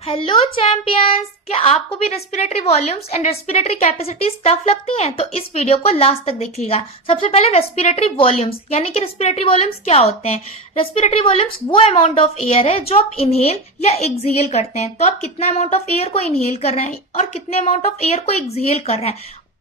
Hello champions, क्या आपको भी respiratory volumes and respiratory capacities tough लगती हैं? तो इस वीडियो को लास्ट तक देखिएगा। सबसे पहले रेस्पिरेटरी वॉल्यूम्स यानी कि रेस्पिरेटरी वॉल्यूम्स क्या होते हैं। रेस्पिरेटरी वॉल्यूम्स वो अमाउंट ऑफ एयर है जो आप इनहेल या एक्सहेल करते हैं। तो आप कितना अमाउंट ऑफ एयर को इनहेल कर रहे हैं और कितने अमाउंट ऑफ एयर को एक्सहेल कर रहे हैं,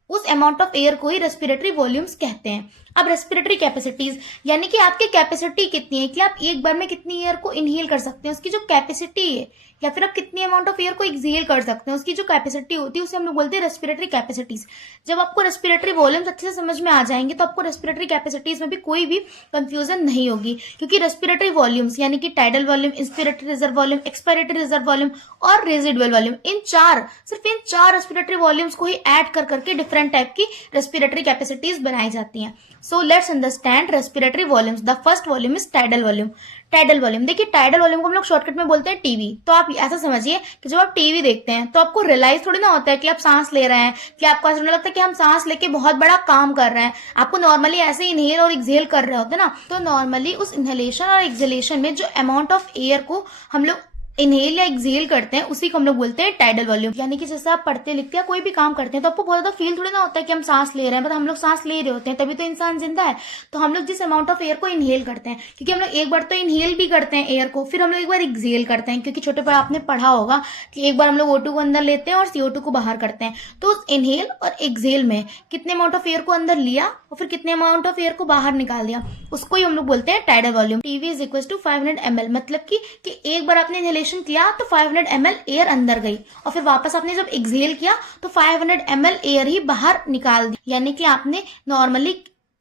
उस अमाउंट ऑफ एयर को ही रेस्पिरेटरी वॉल्यूम्स कहते हैं। अब रेस्पिरेटरी कैपेसिटीज यानी कि आपकी कैपेसिटी कितनी है कि आप एक बार में कितनी एयर को इनहेल कर सकते हैं, उसकी जो कैपेसिटी है, या फिर आप कितनी अमाउंट ऑफ एयर को एक्सहेल कर सकते हैं, उसकी जो कैपेसिटी होती है उसे हम लोग बोलते हैं रेस्पिरेटरी कैपेसिटीज। जब आपको रेस्पिरेटरी वॉल्यूम्स अच्छे से समझ में आ जाएंगे तो आपको रेस्पिरेटरी कैपेसिटीज में भी कोई भी कंफ्यूजन नहीं होगी, क्योंकि रेस्पिरेटरी वॉल्यूम्स यानी कि tidal volume, inspiratory reserve volume, expiratory reserve volume और रेजिडुअल वॉल्यूम, सिर्फ इन चार रेस्पिरेटरी वॉल्यूम्स को ही ऐड कर करके डिफरेंट टाइप की रेस्पिरेटरी कैपेसिटीज बनाई जाती हैं। So let's understand respiratory volumes. The first volume is tidal volume. Tidal volume, देखिए टाइडल वॉल्यूम को हम लोग शॉर्टकट में बोलते हैं टीवी। तो आप ऐसा समझिए कि जब आप टीवी देखते हैं तो आपको रियलाइज थोड़ी ना होता है कि आप सांस ले रहे हैं, कि आपको ऐसा लगता है कि हम सांस लेके बहुत बड़ा काम कर रहे हैं। आपको नॉर्मली ऐसे इनहेल और एक्सहेल कर रहे होते हैं ना, तो नॉर्मली उस इनहेलेशन और एक्सहेलेशन में जो अमाउंट ऑफ एयर को हम लोग इनहेल या एक्सहेल करते हैं उसी को हम लोग बोलते हैं टाइडल वॉल्यूम। यानी कि जैसे आप पढ़ते लिखते हैं कोई भी काम करते हैं तो आपको बहुत ज्यादा फील थोड़ी ना होता है कि हम सांस ले रहे हैं, मतलब हम लोग सांस ले रहे होते हैं तभी तो इंसान जिंदा है। तो हम लोग जिस अमाउंट ऑफ एयर को इनहेल करते हैं, क्योंकि हम लोग एक बार तो इनहेल भी करते हैं एयर को, फिर हम लोग एक बार एक्सहेल करते हैं, क्योंकि छोटे पर आपने पढ़ा होगा कि एक बार हम लोग O2 को अंदर लेते हैं और CO2 को बाहर करते हैं। तो उस इनहेल और एक्सहेल में कितने अमाउंट ऑफ एयर को अंदर लिया और फिर कितने अमाउंट ऑफ एयर को बाहर निकाल दिया, उसको ही हम लोग बोलते हैं tidal volume. TV is equal to 500 ml, मतलब कि एक बार आपने इनहेलेशन किया तो 500 ml एयर अंदर गई और फिर वापस आपने जब एक्सहेल किया तो 500 ml एयर ही बाहर निकाल दी। यानी कि आपने नॉर्मली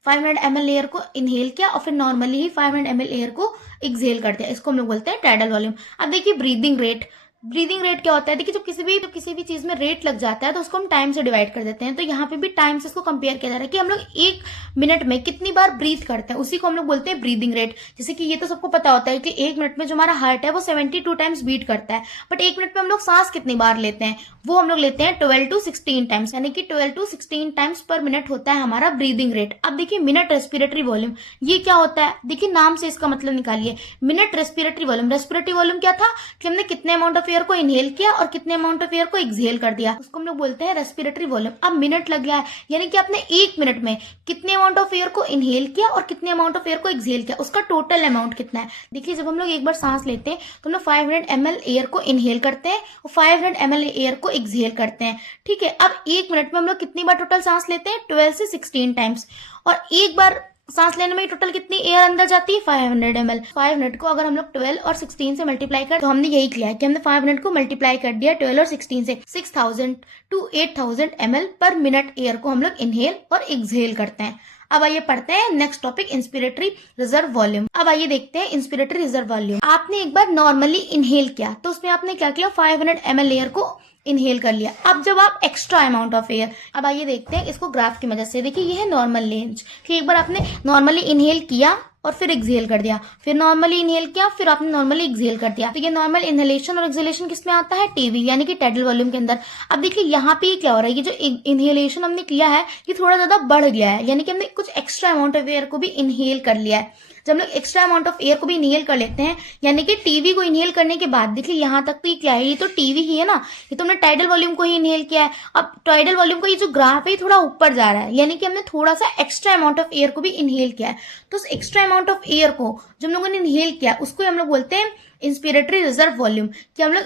500 ml एयर को इनहेल किया और फिर नॉर्मली ही 500 ml एयर को एक्सहेल कर दिया। इसको हम लोग बोलते हैं टाइडल वॉल्यूम। अब देखिए ब्रीदिंग रेट। ब्रीदिंग रेट क्या होता है? देखिए जब किसी भी चीज में रेट लग जाता है तो उसको हम टाइम से डिवाइड कर देते हैं। तो यहाँ पे भी टाइम से इसको कंपेयर किया जा रहा है कि हम लोग एक मिनट में कितनी बार ब्रीथ करते हैं, उसी को हम लोग बोलते हैं ब्रीदिंग रेट। जैसे कि ये तो सबको पता होता है कि एक मिनट में जो हमारा हार्ट है वो 72 टाइम्स बीट करता है, बट एक मिनट में हम लोग सांस कितनी बार लेते हैं, वो हम लोग लेते हैं 12 to 16 टाइम्स, यानी कि 12 to 16 टाइम्स पर मिनट होता है हमारा ब्रीदिंग रेट। अब देखिए मिनट रेस्पिरेटरी वॉल्यूम, ये क्या होता है? देखिए नाम से इसका मतलब निकालिए। Minute respiratory volume, respiratory volume क्या था कि हमने कितने अमाउंट ऑफ एयर को इनहेल किया और कितने अमाउंट ऑफ एयर को एक्सहेल कर दिया, उसको हम लोग बोलते हैं रेस्पिरेटरी वॉल्यूम। अब मिनट लग गया है, यानी कि आपने एक मिनट में कितने अमाउंट ऑफ एयर को इनहेल किया और कितने अमाउंट ऑफ एयर को एक्सहेल किया, उसका टोटल अमाउंट कितना है। देखिए जब हम लोग एक बार सांस लेते हैं तो हम लोग 500 ml एयर को इनहेल करते हैं और 500 ml एयर को एक्सहेल करते हैं। ठीक है, अब एक मिनट में हम लोग कितनी बार टोटल सांस लेते हैं? 12 से 16 टाइम्स। और एक बार सांस लेने में टोटल कितनी एयर अंदर जाती है? 500 ml। 500 को अगर हम लोग 12 और 16 से मल्टीप्लाई कर, तो हमने यही किया कि हमने 500 को मल्टीप्लाई कर दिया 12 और 16 से। 6000 to 8000 ml पर मिनट एयर को हम लोग इनहेल और एक्सहेल करते हैं। अब आइए पढ़ते हैं next topic, inspiratory reserve volume. अब आइए देखते हैं इंस्पिरेटरी रिजर्व वॉल्यूम। आपने एक बार नॉर्मली इनहेल किया तो उसमें आपने क्या किया? 500 ml एयर को इनहेल कर लिया। अब जब आप एक्स्ट्रा अमाउंट ऑफ एयर, अब आइए देखते हैं इसको ग्राफ की मदद से। देखिए ये है नॉर्मल रेंज कि एक बार आपने नॉर्मली इनहेल किया और फिर एक्सहेल कर दिया, फिर नॉर्मली इनहेल किया, फिर आपने नॉर्मली एक्सहेल कर दिया। तो ये नॉर्मल इनहेलेशन और एक्सहेलेशन किसमें आता है? टीवी यानी कि टाइडल वॉल्यूम के अंदर। अब देखिए यहाँ पे क्या हो रहा है, ये जो इनहेलेशन हमने किया है ये थोड़ा ज्यादा बढ़ गया है, यानी कि हमने कुछ एक्स्ट्रा अमाउंट ऑफ एयर को भी इनहेल कर लिया है। जब हम लोग एक्स्ट्रा अमाउंट ऑफ एयर को भी इनहेल कर लेते हैं, यानी कि टीवी को इनहेल करने के बाद, देखिए यहाँ तक तो ये क्या है? ये तो टीवी ही है ना, ये तो हमने टाइडल वॉल्यूम को ही इनहेल किया है। अब टाइडल वॉल्यूम का ये जो ग्राफ है थोड़ा ऊपर जा रहा है, यानी कि हमने थोड़ा सा एक्स्ट्रा अमाउंट ऑफ एयर को भी इनहेल किया है। तो उस एक्स्ट्रा अमाउंट ऑफ एयर को जो हम लोगों ने इनहेल किया उसको हम लोग बोलते हैं इंस्पिरेटरी रिजर्व वॉल्यूम, कि हम लोग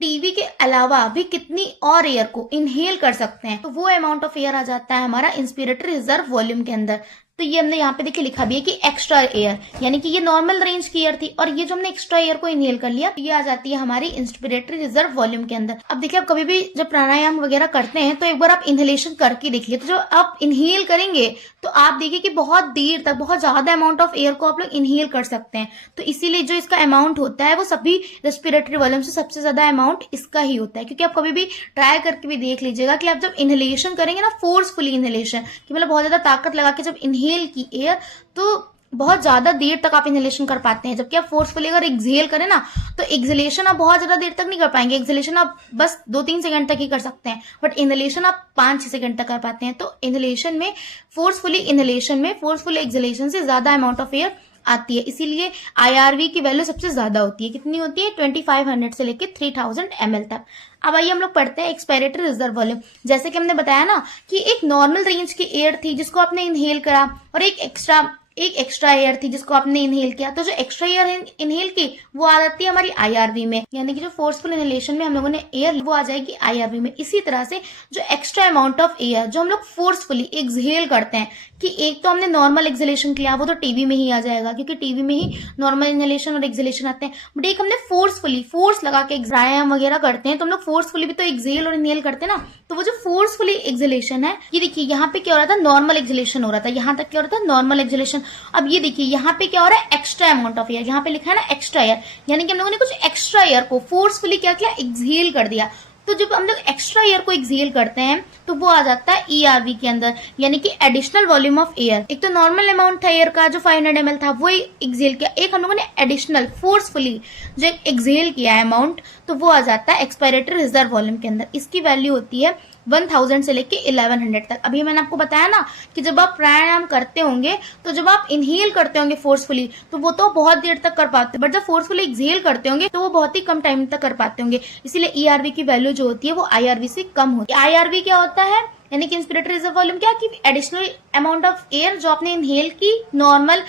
टीवी के अलावा भी कितनी और एयर को इनहेल कर सकते हैं। तो वो अमाउंट ऑफ एयर आ जाता है हमारा इंस्पिरेटरी रिजर्व वॉल्यूम के अंदर। तो ये हमने यहाँ पे देखिए लिखा भी है कि एक्स्ट्रा एयर, यानी कि ये नॉर्मल रेंज की एयर थी और ये जो हमने एक्स्ट्रा एयर को इनहेल कर लिया ये आ जाती है हमारी इंस्पिरेटरी रिजर्व वॉल्यूम के अंदर। अब देखिए आप कभी भी जब प्राणायाम वगैरह करते हैं तो एक बार आप इनहेलेशन करके देखिए, तो जब आप इनहेल करेंगे तो आप देखिए कि बहुत देर तक बहुत ज्यादा अमाउंट ऑफ एयर को आप लोग इनहेल कर सकते हैं। तो इसीलिए जो इसका अमाउंट होता है वो सभी रेस्पिरेटरी वॉल्यूम से सबसे ज्यादा अमाउंट इसका ही होता है। क्योंकि आप कभी भी ट्राई करके भी देख लीजिएगा कि आप जब इनहेलेशन करेंगे ना, फोर्सफुली इनहेलेशन, कि मतलब बहुत ज्यादा ताकत लगा के जब इनहेल की एयर, तो बहुत ज्यादा देर तक आप इनहेलेशन कर पाते हैं। जबकि आप फोर्सफुली अगर एक्सहेल करें ना तो एक्सहेलेशन आप बहुत ज्यादा देर तक नहीं कर पाएंगे। एक्सहेलेशन आप बस 2-3 सेकंड तक ही कर सकते हैं, बट इनहेलेशन आप 5-6 सेकंड तक कर पाते हैं। तो इनहेलेशन में फोर्सफुल एक्सहेलेशन से ज्यादा अमाउंट ऑफ एयर आती है, इसीलिए IRV की वैल्यू सबसे ज्यादा होती है। कितनी होती है? 2500 से लेके 3000 ml तक। अब आइए हम लोग पढ़ते हैं एक्सपायरेटरी रिजर्व वॉल्यूम। जैसे कि हमने बताया ना कि एक नॉर्मल रेंज की एयर थी जिसको आपने इनहेल करा, और एक एक्स्ट्रा एयर थी जिसको आपने इनहेल किया। तो जो एक्स्ट्रा एयर इनहेल की वो आ जाती है हमारी IRV में, यानी कि जो फोर्सफुल इनहेलेशन में हम लोगों ने एयर वो आ जाएगी IRV में। इसी तरह से जो एक्स्ट्रा अमाउंट ऑफ एयर जो हम लोग फोर्सफुली एक्सहेल करते हैं, कि एक तो हमने नॉर्मल एक्सहेलेशन किया वो तो टीवी में ही आ जाएगा, क्योंकि टीवी में ही नॉर्मल इनहेलेशन और एक्सहेलेशन आते हैं। बट एक हमने फोर्सफुली फोर्स लगा के प्राणायाम वगैरह करते हैं, तो हम लोग फोर्सफुली भी तो एक्सहेल और इनहेल करते हैं ना। तो वो जो फोर्सफुली एक्सहेलेशन है, ये देखिए यहाँ पे क्या हो रहा था, नॉर्मल एक्सहेलेशन हो रहा था, यहाँ तक क्या हो रहा था, नॉर्मल एक्सहेलेशन। अब ये देखिए यहाँ पे क्या हो रहा है, एक्स्ट्रा अमाउंट ऑफ एयर, यहाँ पे लिखा है ना एक्स्ट्रा एयर, यानी कि हम लोगों ने कुछ एक्स्ट्रा एयर को फोर्सफुली क्या किया, एक्सहेल कर दिया। तो जब हम लोग एक्स्ट्रा एयर को एक्सहेल करते हैं तो वो आ जाता है ERV के अंदर, यानी कि एडिशनल वॉल्यूम ऑफ एयर। एक तो नॉर्मल अमाउंट था एयर का जो 500 ml था वो एक्सहेल किया, एक हम लोगों ने एडिशनल फोर्सफुली जो एक्सहेल किया है अमाउंट, तो वो आ जाता है एक्सपायरेटरी रिजर्व वॉल्यूम के अंदर। इसकी वैल्यू होती है 1000 से लेके 1100 तक। अभी मैंने आपको बताया ना कि जब आप प्राणायाम करते होंगे तो जब आप इनहेल करते होंगे फोर्सफुली तो वो तो बहुत देर तक कर पाते हैं, बट जब फोर्सफुली एक्सहेल करते होंगे तो वो बहुत ही कम टाइम तक कर पाते होंगे। इसीलिए ERV की वैल्यू जो होती है वो IRV से कम होती है। IRV क्या होता है, यानी कि इंस्पिरेटरी रिजर्व वॉल्यूम, क्या कि एडिशनल अमाउंट ऑफ एयर जो आपने इनहेल की नॉर्मल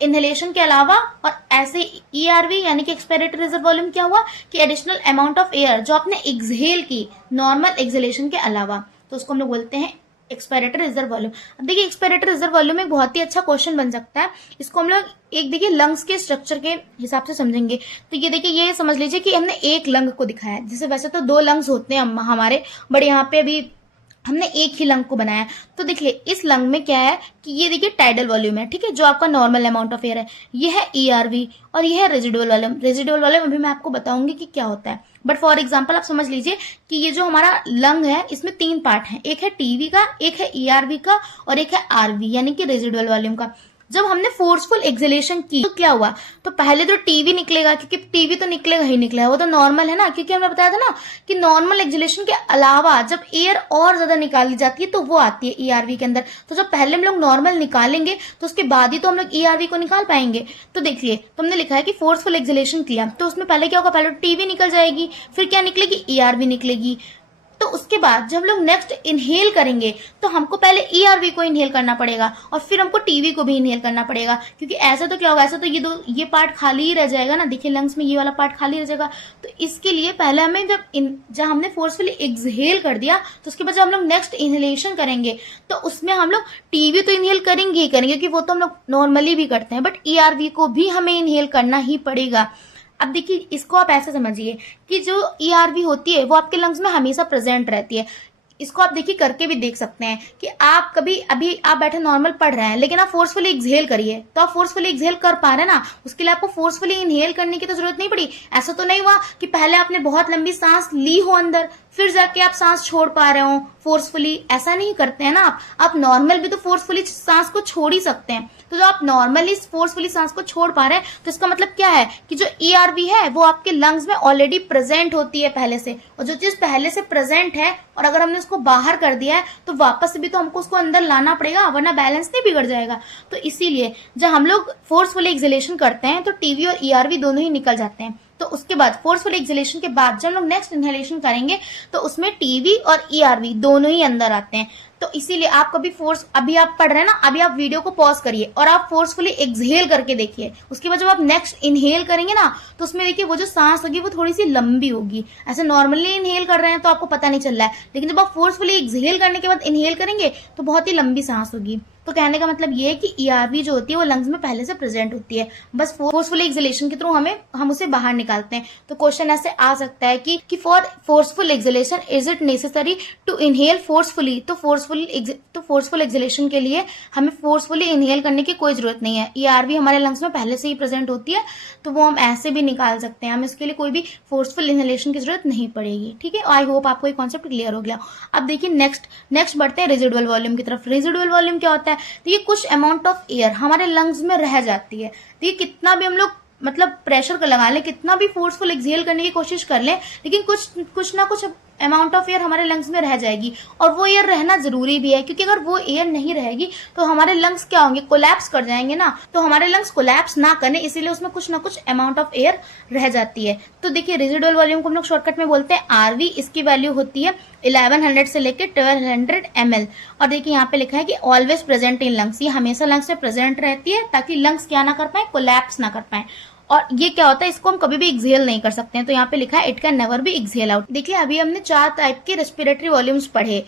इनहेलेशन के अलावा, और ऐसे ERV यानी कि एक्सपायरेटरी रिजर्व वॉल्यूम क्या हुआ कि एडिशनल अमाउंट ऑफ एयर जो आपने एक्सहेल की नॉर्मल एक्सहेलेशन के अलावा, तो उसको हम लोग बोलते हैं एक्सपायरेटरी रिजर्व वॉल्यूम। अब देखिए एक्सपायरेटरी रिजर्व वॉल्यूम एक बहुत ही अच्छा क्वेश्चन बन सकता है। इसको हम लोग एक देखिए लंग्स के स्ट्रक्चर के हिसाब से समझेंगे। तो ये देखिए ये समझ लीजिए कि हमने एक लंग को दिखाया है, जैसे वैसे तो 2 लंग्स होते हैं हमारे, बट यहाँ पे अभी हमने एक ही लंग को बनाया। तो देखिए इस लंग में क्या है कि ये देखिए टाइडल वॉल्यूम है, ठीक है, जो आपका नॉर्मल अमाउंट ऑफ एयर है, ये है ERV और ये है रेजिडुअल वॉल्यूम। रेजिडुअल वॉल्यूम अभी मैं आपको बताऊंगी कि क्या होता है, बट फॉर एग्जांपल आप समझ लीजिए कि ये जो हमारा लंग है इसमें 3 पार्ट हैं, एक है टीवी का, एक है ERV का और एक है RV यानी कि रेजिडुअल वॉल्यूम का। जब हमने फोर्सफुल एक्सहेलेशन की तो क्या हुआ, तो पहले तो टीवी निकलेगा, क्योंकि टीवी तो निकलेगा ही निकलेगा, वो तो नॉर्मल है ना, क्योंकि हमने बताया था ना कि नॉर्मल एक्सहेलेशन के अलावा जब एयर और ज्यादा निकाली जाती है तो वो आती है ERV के अंदर। तो जब पहले हम लोग नॉर्मल निकालेंगे तो उसके बाद ही तो हम लोग ERV को निकाल पाएंगे। तो देखिए तुमने लिखा है कि फोर्सफुल एक्सहेलेशन किया, तो उसमें पहले क्या होगा, पहले टीवी निकल जाएगी, फिर क्या निकलेगी, ERV निकलेगी। तो उसके बाद जब लोग नेक्स्ट इनहेल करेंगे तो हमको पहले ERV को इनहेल करना पड़ेगा और फिर हमको टीवी को भी इनहेल करना पड़ेगा, क्योंकि ऐसा तो क्या होगा, ऐसा तो ये पार्ट खाली ही रह जाएगा ना, देखिए लंग्स में ये वाला पार्ट खाली रह जाएगा। तो इसके लिए पहले हमें जब हमने फोर्सफुली एक्सहेल कर दिया तो उसके बाद जब हम लोग नेक्स्ट इनहेलेशन करेंगे तो उसमें हम लोग टीवी तो इनहेल करेंगे ही करेंगे, क्योंकि वो तो हम लोग नॉर्मली भी करते हैं, बट ERV को भी हमें इनहेल करना ही पड़ेगा। अब देखिए इसको आप ऐसे समझिए कि जो ERV होती है वो आपके लंग्स में हमेशा प्रेजेंट रहती है। इसको आप देखिए करके भी देख सकते हैं कि आप कभी अभी आप बैठे नॉर्मल पढ़ रहे हैं लेकिन आप फोर्सफुली एक्सहेल करिए, तो आप फोर्सफुली एक्सहेल कर पा रहे हैं ना, उसके लिए आपको फोर्सफुली इनहेल करने की तो जरूरत नहीं पड़ी। ऐसा तो नहीं हुआ कि पहले आपने बहुत लंबी सांस ली हो अंदर फिर जाके आप सांस छोड़ पा रहे हो फोर्सफुली, ऐसा नहीं करते हैं ना आप नॉर्मल भी तो फोर्सफुली सांस को छोड़ ही सकते हैं। तो जो आप नॉर्मली फोर्सफुली सांस को छोड़ पा रहे हैं तो इसका मतलब क्या है कि जो ERV है वो आपके लंग्स में ऑलरेडी प्रेजेंट होती है पहले से, और जो चीज पहले से प्रेजेंट है और अगर हमने उसको बाहर कर दिया है तो वापस से भी तो हमको उसको अंदर लाना पड़ेगा, वरना बैलेंस नहीं बिगड़ जाएगा। तो इसीलिए जब हम लोग फोर्सफुली एक्सहेलेशन करते हैं तो टीवी और ERV दोनों ही निकल जाते हैं। तो उसके बाद फोर्सफुल एक्सहेलेशन के बाद जब हम लोग नेक्स्ट इनहेलेशन करेंगे तो उसमें टीवी और ERV दोनों ही अंदर आते हैं। तो इसीलिए आप कभी अभी आप पढ़ रहे हैं ना, अभी आप वीडियो को पॉज करिए और आप फोर्सफुली एक्सहेल करके देखिए, उसके बाद जब आप नेक्स्ट इनहेल करेंगे ना तो उसमें देखिए वो जो सांस होगी वो थोड़ी सी लंबी होगी। ऐसे नॉर्मली इनहेल कर रहे हैं तो आपको पता नहीं चल रहा है, लेकिन जब आप फोर्सफुली एक्सहेल करने के बाद इनहेल करेंगे तो बहुत ही लंबी सांस होगी। तो कहने का मतलब ये है कि ERV जो होती है वो लंग्स में पहले से प्रेजेंट होती है, बस फोर्सफुली एक्सहेलेशन के थ्रू हम उसे बाहर निकालते हैं। तो क्वेश्चन ऐसे आ सकता है कि for forceful exhalation is it necessary to inhale forcefully. तो फोर्सफुल एक्सहेलेशन के लिए हमें फोर्सफुली इनहेल करने की कोई जरूरत नहीं है, ERV हमारे लंग्स में पहले से ही प्रेजेंट होती है, तो वो हम ऐसे भी निकाल सकते हैं, हमें इसके लिए कोई भी फोर्सफुल इनहेलेशन की जरूरत नहीं पड़ेगी। ठीक है, आई होप आपको ये कॉन्सेप्ट क्लियर हो गया। अब देखिए नेक्स्ट बढ़ते हैं रेजिडुअल वॉल्यूम की तरफ। रेजिडुअल वॉल्यूम क्या होता है, तो ये कुछ अमाउंट ऑफ एयर हमारे लंग्स में रह जाती है। तो ये कितना भी हम लोग मतलब प्रेशर को लगा लें, कितना भी फोर्सफुल एक्सहेल करने की कोशिश कर लें, लेकिन कुछ ना कुछ अमाउंट ऑफ एयर हमारे लंग्स में रह जाएगी, और वो एयर रहना जरूरी भी है, क्योंकि अगर वो एयर नहीं रहेगी तो हमारे लंग्स क्या होंगे, कोलैप्स कर जाएंगे ना। तो हमारे लंग्स कोलैप्स ना करें इसीलिए उसमें कुछ ना कुछ अमाउंट ऑफ एयर रह जाती है। तो देखिए रेजिडुअल वॉल्यूम को हम लोग शॉर्टकट में बोलते हैं आरवी। इसकी वैल्यू होती है 1100 से लेकर 1200 ml। और देखिए यहाँ पे लिखा है कि ऑलवेज प्रेजेंट इन लंग्स, ये हमेशा लंग्स में प्रेजेंट रहती है ताकि लंग्स क्या ना कर पाए, कोलैप्स ना कर पाए। और ये क्या होता है, इसको हम कभी भी एक्सहेल नहीं कर सकते हैं, तो यहाँ पे लिखा है it can never be exhale out. देखिए अभी हमने 4 टाइप के रेस्पिरेटरी वॉल्यूम्स पढ़े,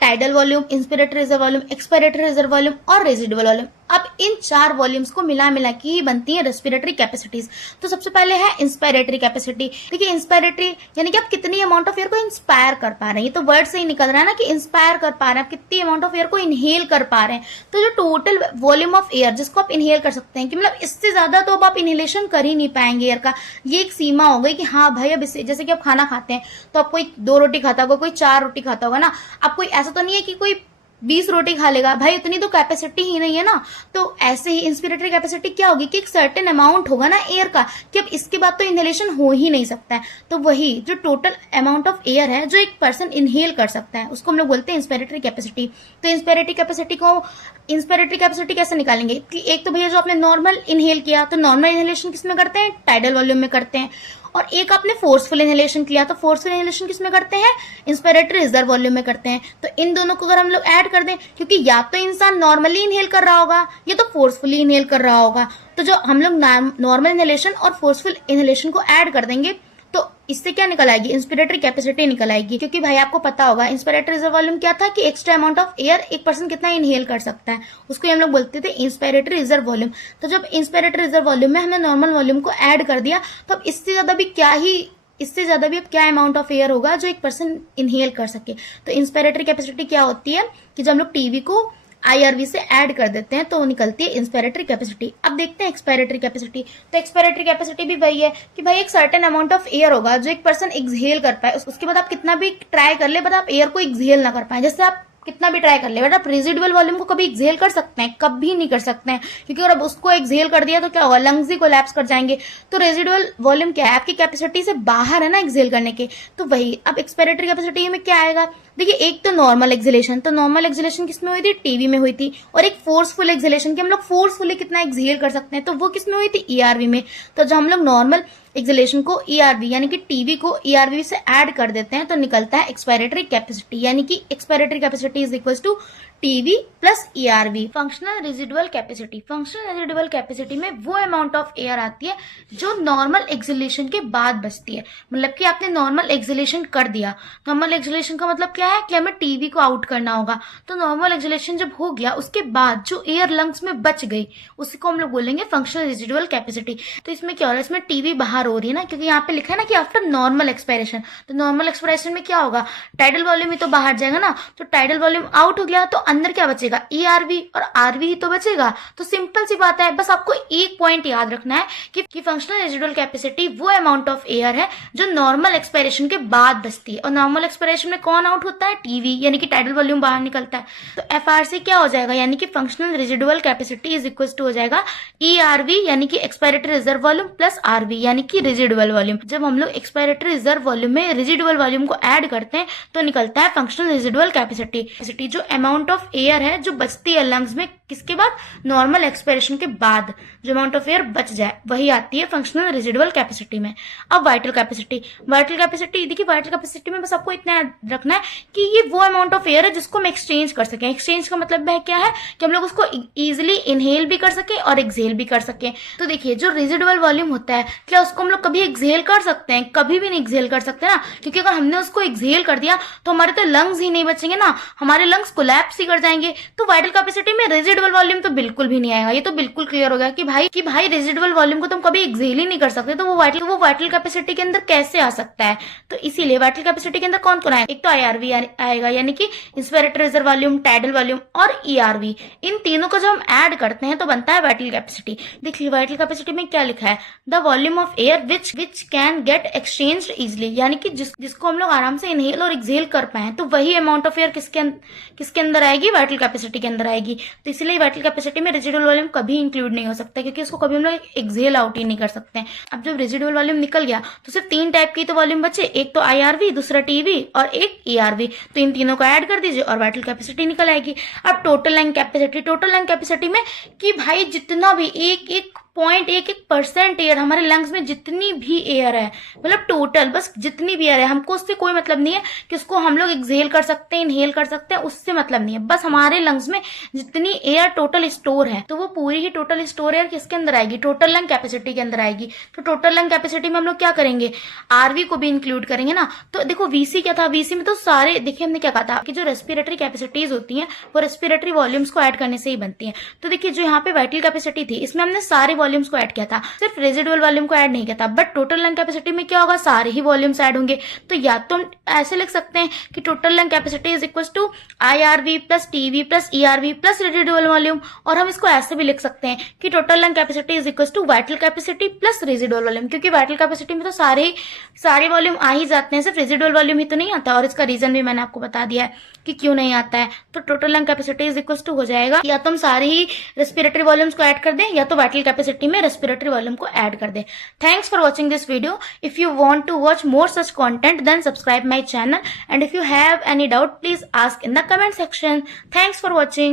tidal volume, inspiratory reserve volume, expiratory reserve volume और रेजिडुअल वॉल्यूम। अब इन 4 वॉल्यूम्स को मिला के ही बनती है रेस्पिरेटरी कैपेसिटीज। तो सबसे पहले है इंस्पायरेटरी कैपेसिटी। देखिए इंस्पायरेटरी यानी कि आप कितनी अमाउंट ऑफ एयर को इंस्पायर कर पा रहे हैं, ये तो वर्ड से ही निकल रहा है ना कि इंस्पायर कर पा रहे हैं, आप कितनी अमाउंट ऑफ एयर को इनहेल कर पा रहे हैं। तो जो टोटल वॉल्यूम ऑफ एयर जिसको आप इनहेल कर सकते हैं, कि मतलब इससे ज्यादा तो अब आप इनहेलेशन कर ही नहीं पाएंगे एयर का, ये एक सीमा हो गई कि हाँ भाई अब इससे, जैसे कि आप खाना खाते हैं तो आप कोई 2 रोटी खाता होगा, कोई 4 रोटी खाता होगा ना, अब कोई ऐसा तो नहीं है कि कोई 20 रोटी खा लेगा, भाई इतनी तो कैपेसिटी ही नहीं है ना। तो ऐसे ही इंस्पिरेटरी कैपेसिटी क्या होगी कि एक सर्टेन अमाउंट होगा ना एयर का, कि अब इसके बाद तो इनहेलेशन हो ही नहीं सकता है। तो वही जो टोटल अमाउंट ऑफ एयर है जो एक पर्सन इनहेल कर सकता है उसको हम लोग बोलते हैं इंस्पिरेटरी कैपेसिटी। तो इंस्पिरेटरी कैपेसिटी कैसे निकालेंगे कि एक तो भैया जो आपने नॉर्मल इनहेल किया, तो नॉर्मल इनहेलेशन किसमें करते हैं, टाइडल वॉल्यूम में करते हैं। और एक आपने फोर्सफुल इनहेलेशन किया, तो फोर्सफुल इनहेलेशन किसमें करते हैं, इंस्पिरेटरी रिजर्व वॉल्यूम में करते हैं। तो इन दोनों को अगर हम लोग ऐड कर दें, क्योंकि या तो इंसान नॉर्मली इनहेल कर रहा होगा या तो फोर्सफुली इनहेल कर रहा होगा, तो जो हम लोग नॉर्मल इनहेलेशन और फोर्सफुल इनहेलेशन को ऐड कर देंगे तो इससे क्या निकल आएगी, इंस्पिरेटरी कैपेसिटी निकल आएगी। क्योंकि भाई आपको पता होगा इंस्पिरेटरी रिजर्व वॉल्यूम क्या था कि एक्स्ट्रा अमाउंट ऑफ एयर एक पर्सन कितना इनहेल कर सकता है, उसको हम लोग बोलते थे इंस्पिरेटरी रिजर्व वॉल्यूम। तो जब इंस्पिरेटरी रिजर्व वॉल्यूम में हमने नॉर्मल वॉल्यूम को ऐड कर दिया, तो अब इससे ज्यादा भी अब क्या अमाउंट ऑफ एयर होगा जो एक पर्सन इनहेल कर सके। तो इंस्पिरेटरी कैपेसिटी क्या होती है कि जब हम लोग टीवी को IRV से ऐड कर देते हैं तो वो निकलती है इंस्पिरेटरी कैपेसिटी। अब देखते हैं एक्सपायरेटरी कैपेसिटी। तो एक्सपायरेटरी कैपेसिटी भी वही है कि भाई एक सर्टेन अमाउंट ऑफ एयर होगा जो एक पर्सन एक्सहेल कर पाए, उसके बाद आप कितना भी ट्राई कर ले बट आप एयर को एक्सहेल ना कर पाए। जैसे आप कितना भी ट्राई कर ले बट आप रेजिडुअल वॉल्यूम को कभी एक्सहेल कर सकते हैं, कभी नहीं कर सकते हैं, क्योंकि अगर अब उसको एक्सहेल कर दिया तो क्या होगा, लंग्स ही कोलैप्स कर जाएंगे। तो रेजिडुअल वॉल्यूम क्या है, आपकी कैपेसिटी से बाहर है ना एक्सहेल करने के। तो वही अब एक्सपायरेटरी कैपेसिटी में क्या आएगा, देखिए एक तो नॉर्मल एक्सहेलेशन, तो नॉर्मल एक्सहेलेशन किसमें हुई थी, टीवी में हुई थी। और एक फोर्सफुल एक्सहेलेशन कि हम लोग फोर्सफुली कितना एक्सहेल कर सकते हैं, तो वो किसमें हुई थी, ERV में। तो जब हम लोग नॉर्मल एक्सहेलेशन को ERV यानी कि टीवी को ERV से ऐड कर देते हैं तो निकलता है एक्सपायरेटरी कैपेसिटी, यानी कि expiratory capacity is equal to TV plus ERV। Functional residual capacity, functional residual capacity में वो अमाउंट ऑफ एयर आती है जो नॉर्मल एक्सहेलेशन के बाद बचती है। मतलब कि आपने नॉर्मल एक्सहेलेशन कर दिया, नॉर्मल एक्सहेलेशन का मतलब क्या है कि हमें टीवी को आउट करना होगा। तो नॉर्मल एक्सहेलेशन जब हो गया उसके बाद जो एयर लंग्स में बच गई उसी को हम लोग बोलेंगे फंक्शनल रेजिडुअल कैपेसिटी। तो इसमें क्या हो रहा है, इसमें टीवी बाहर हो रही है ना, क्योंकि यहाँ पे लिखा है ना कि आफ्टर नॉर्मल एक्सपायरेशन। तो नॉर्मल एक्सपायरेशन में क्या होगा, टाइडल वॉल्यूम ही तो बाहर जाएगा ना। तो टाइडल वॉल्यूम आउट हो गया तो अंदर क्या बचेगा, ERV और RV ही तो बचेगा। तो सिंपल सी बात है, बस आपको एक पॉइंट याद रखना है कि फंक्शनल रेजिडुअल कैपेसिटी वो अमाउंट ऑफ एयर है जो नॉर्मल एक्सपायरेशन के बाद बचती है। और नॉर्मल एक्सपायरेशन में कौन आउट होता है, टीवी, यानी कि टाइडल वॉल्यूम बाहर निकलता है। तो FRC क्या हो जाएगा, यानी कि functional residual capacity is equal to हो जाएगा ERV यानी कि expiratory reserve volume plus RV यानी कि रेजिडुअल वॉल्यूम। जब हम लोग एक्सपायरेटरी रिजर्व वॉल्यूम में रेजिडुअल वॉल्यूम को ऐड करते हैं तो निकलता है फंक्शनल रेजिडुअल कैपेसिटी। जो अमाउंट ऑफ एयर है जो बचती है लंग्स में किसके बाद, नॉर्मल एक्सपायरेशन के बाद जो अमाउंट ऑफ एयर बच जाए वही आती है फंक्शनल रेजिडुअल कैपेसिटी में। अब वाइटल कैपेसिटी, देखिए वाइटल कैपेसिटी में बस आपको इतना रखना है कि ये वो अमाउंट ऑफ एयर है जिसको हम एक्सचेंज कर सकें। एक्सचेंज का मतलब है क्या है कि हम लोग उसको इजिली इनहेल भी कर सके और एक्सहेल भी कर सके। तो देखिए जो रेजिडुअल वॉल्यूम होता है क्या उसको हम लोग कभी एक्सहेल कर सकते हैं, कभी भी नहीं एक्सहेल कर सकते ना, क्योंकि अगर हमने उसको एक्सहेल कर दिया तो हमारे तो लंग्स ही नहीं बचेंगे ना, हमारे लंग्स कोलैप्स ही कर जाएंगे। तो वाइटल कैपेसिटी में रेजिडुअल वॉल्यूम तो बिल्कुल भी नहीं आएगा। ये तो बिल्कुल क्लियर हो गया कि भाई रेजिडुअल वॉल्यूम को तुम कभी एक्सहेल ही नहीं कर सकते, तो वो वाइटल कैपेसिटी के अंदर कैसे आ सकता है। तो इसीलिए वाइटल कैपेसिटी के अंदर कौन कौन आएगा, एक तो IRV आएगा यानी कि inspiratory reserve volume, tidal volume और ERV। इन तीनों को जब हम ऐड करते हैं तो बनता है वाइटल कैपेसिटी। देखिए वाइटल कैपेसिटी में क्या लिखा है, the volume of air which can get exchanged easily, यानी कि जिसको हम लोग आराम से इनहेल और एक्सहेल कर पाए। तो वही अमाउंट ऑफ एयर किसके अंदर आएगी, आएगी, वाइटल कैपेसिटी के अंदर आएगी। तो इसलिए वाइटल कैपेसिटी में रेजिडुअल वॉल्यूम कभी इंक्लूड नहीं हो सकता, क्योंकि उसको कभी हम लोग एक्सहेल आउट ही नहीं कर सकते हैं। अब जब रेजिडुअल वॉल्यूम निकल गया तो सिर्फ 3 टाइप की तो वॉल्यूम बचे, एक तो IRV, दूसरा TV और एक ERV। तो इन तीनों को ऐड कर दीजिए और वाइटल कैपेसिटी निकल आएगी। अब टोटल लंग कैपेसिटी में कि भाई जितना भी एक परसेंट एयर, हमारे लंग्स में जितनी भी एयर है, मतलब टोटल बस जितनी भी एयर है, हमको उससे कोई मतलब नहीं है कि उसको हम लोग एक्सहेल कर सकते हैं, इनहेल कर सकते हैं, उससे मतलब नहीं है। बस हमारे लंग्स में जितनी एयर टोटल स्टोर है, तो वो पूरी ही टोटल स्टोर एयर किसके अंदर आएगी, टोटल लंग कैपेसिटी के अंदर आएगी। तो टोटल लंग कैपेसिटी में हम लोग क्या करेंगे, RV को भी इंक्लूड करेंगे ना। तो देखो VC क्या था, VC में तो सारे, देखिए हमने क्या कहा था कि जो रेस्पिरेटरी कैपेसिटीज होती हैं वो रेस्पिरेटरी वॉल्यूम्स को ऐड करने से ही बनती हैं। तो देखिए जो यहाँ पे वाइटल कैपेसिटी थी, इसमें हमने सारे वॉल्यूम्स को ऐड किया था, सिर्फ रेजिडुअल वॉल्यूम को ऐड नहीं किया था। बट टोटल लंग कैपेसिटी में क्या होगा, सारे ही वॉल्यूम्स ऐड होंगे। तो या तो ऐसे लिख सकते हैं कि total lung capacity is equal to IRV plus TV plus ERV plus residual volume, और हम इसको ऐसे भी लिख सकते हैं कि total lung capacity is equal to vital capacity plus residual volume, क्योंकि वाइटल कैपेसिटी में तो सारे वॉल्यूम आ ही जाते हैं, सिर्फ रेजिडुअल वॉल्यूम ही तो नहीं आता। और इसका रीजन भी मैंने आपको बता दिया है कि क्यों नहीं आता है। तो total lung capacity is equal to हो जाएगा, या तो हम सारे ही रेस्पिरेटरी वॉल्यूम्स को ऐड कर दें, या तो वाइटल कैपेसिटी में रेस्पिरेटरी वॉल्यूम को ऐड कर दें। Thanks for watching this video. If you want to watch more such content then subscribe my channel, and if you have any doubt please ask in the comment section. Thanks for watching.